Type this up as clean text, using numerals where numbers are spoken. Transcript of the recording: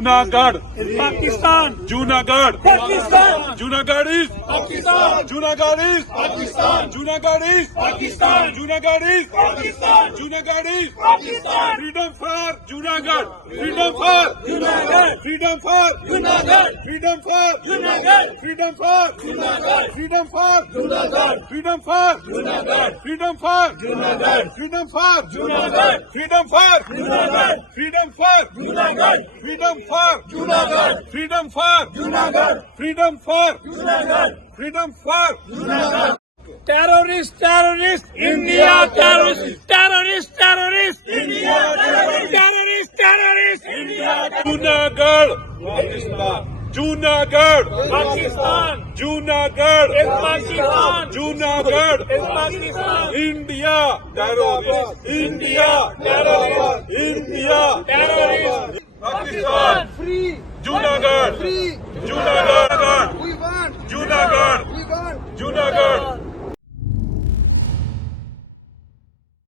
Junagadh is Pakistan. Junagadh Pakistan. Junagadh is Pakistan. Junagadh is Pakistan. Junagadh is Pakistan. Junagadh is Pakistan. Junagadh is Pakistan. freedom for Junagadh, freedom for Junagadh. freedom for Junagadh. freedom for Junagadh. freedom for Junagadh. freedom for Junagadh. freedom for Junagadh. freedom for Junagadh. freedom for Junagadh. freedom for Junagadh. freedom for Junagadh. freedom for Junagadh. freedom for Junagadh. freedom for Junagadh. freedom for Junagadh. Terrorist, terrorist, India terrorist, terrorist, terrorist, India terrorist, terrorist, terrorist, India Junagadh Pakistan Junagadh Pakistan Junagadh is Pakistan, Junagadh is Pakistan, India terrorist India terrorist India terrorist, Pakistan Free! Junagadh Free! Junagadh We want! Junagadh We want! Junagadh